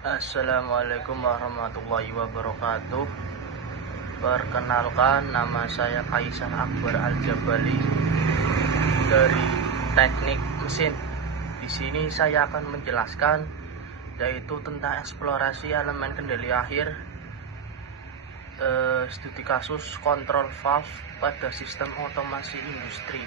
Assalamualaikum warahmatullahi wabarakatuh. Perkenalkan, nama saya Kaisar Akbar Al-Jabali dari Teknik Mesin. Di sini saya akan menjelaskan yaitu tentang eksplorasi elemen kendali akhir, studi kasus kontrol valve pada sistem otomasi industri.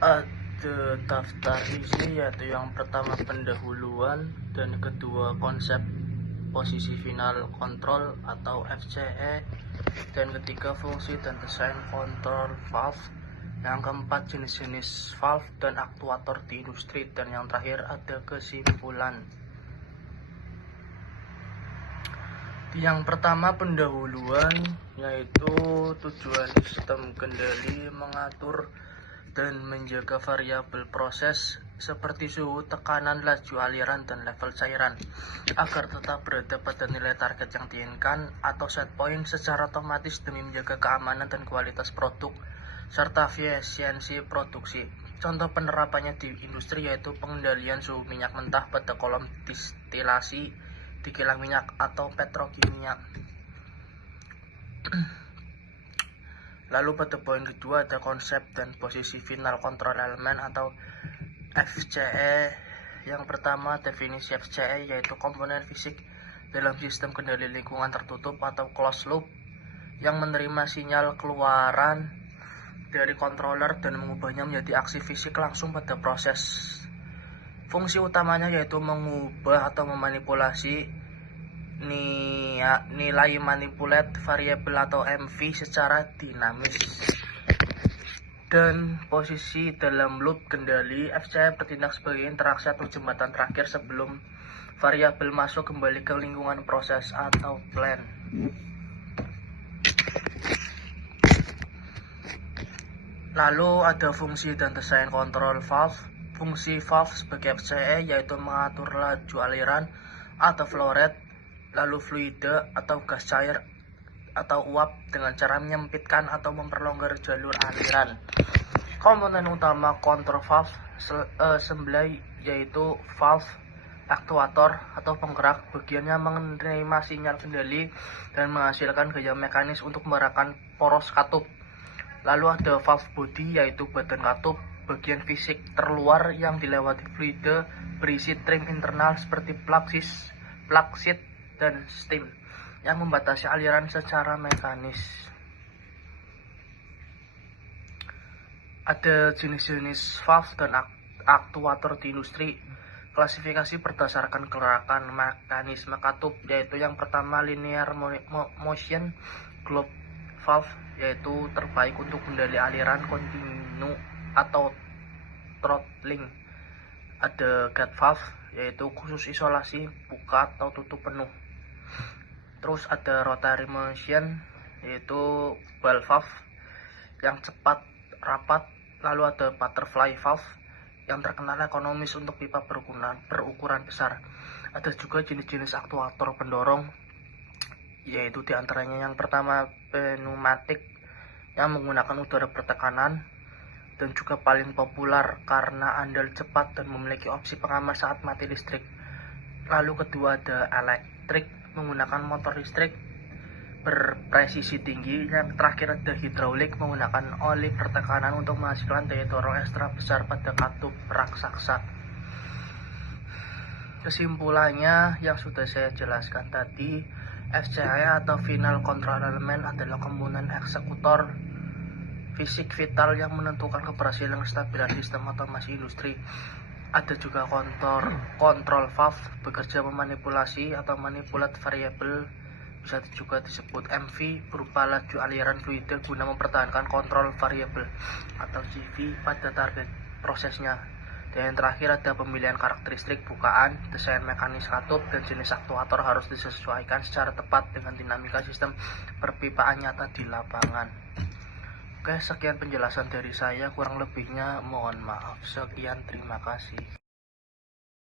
Ada daftar isi, yaitu yang pertama pendahuluan, dan kedua konsep posisi final kontrol atau FCE, dan ketiga fungsi dan desain kontrol valve, yang keempat jenis-jenis valve dan aktuator di industri, dan yang terakhir ada kesimpulan. Yang pertama pendahuluan, yaitu tujuan sistem kendali mengatur dan menjaga variabel proses seperti suhu, tekanan, laju aliran, dan level cairan agar tetap berada pada nilai target yang diinginkan atau set point secara otomatis demi menjaga keamanan dan kualitas produk serta efisiensi produksi. Contoh penerapannya di industri yaitu pengendalian suhu minyak mentah pada kolom distilasi di kilang minyak atau petrokimia. Lalu pada poin kedua ada konsep dan posisi final kontrol elemen atau FCE. Yang pertama definisi FCE yaitu komponen fisik dalam sistem kendali lingkungan tertutup atau closed loop yang menerima sinyal keluaran dari controller dan mengubahnya menjadi aksi fisik langsung pada proses. Fungsi utamanya yaitu mengubah atau memanipulasi nilai manipulate variabel atau MV secara dinamis. Dan posisi dalam loop kendali, FCE bertindak sebagai interaksi atau jembatan terakhir sebelum variabel masuk kembali ke lingkungan proses atau plant. Lalu ada fungsi dan desain kontrol valve. Fungsi valve sebagai FCE yaitu mengatur laju aliran atau flow rate, lalu fluida atau gas cair atau uap dengan cara menyempitkan atau memperlonggar jalur aliran. Komponen utama kontrol valve semblai yaitu valve aktuator atau penggerak, bagiannya menerima sinyal kendali dan menghasilkan gaya mekanis untuk mengarahkan poros katup. Lalu ada valve body yaitu badan katup, bagian fisik terluar yang dilewati fluida berisi trim internal seperti plug sheet dan stem yang membatasi aliran secara mekanis. Ada jenis-jenis valve dan aktuator di industri. Klasifikasi berdasarkan gerakan mekanisme katup, yaitu yang pertama linear motion globe valve, yaitu terbaik untuk kendali aliran kontinu atau throttling. Ada gate valve, yaitu khusus isolasi buka atau tutup penuh. Terus ada rotary motion, yaitu ball valve yang cepat rapat. Lalu ada butterfly valve yang terkenal ekonomis untuk pipa berukuran besar. Ada juga jenis-jenis aktuator pendorong, yaitu diantaranya yang pertama pneumatik yang menggunakan udara bertekanan dan juga paling populer karena andal cepat dan memiliki opsi pengaman saat mati listrik. Lalu kedua ada elektrik menggunakan motor listrik berpresisi tinggi. Yang terakhir ada hidraulik menggunakan oli bertekanan untuk menghasilkan daya dorong ekstra besar pada katup raksasa. Kesimpulannya yang sudah saya jelaskan tadi, FCE atau final control element adalah komponen eksekutor fisik vital yang menentukan keberhasilan kestabilan sistem otomasi industri. Ada juga kontrol valve, bekerja memanipulasi atau manipulate variabel, bisa juga disebut MV, berupa laju aliran fluida guna mempertahankan kontrol variabel atau CV pada target prosesnya. Dan yang terakhir ada pemilihan karakteristik bukaan, desain mekanis katup, dan jenis aktuator harus disesuaikan secara tepat dengan dinamika sistem perpipaan nyata di lapangan. Oke, sekian penjelasan dari saya, kurang lebihnya mohon maaf. Sekian, terima kasih.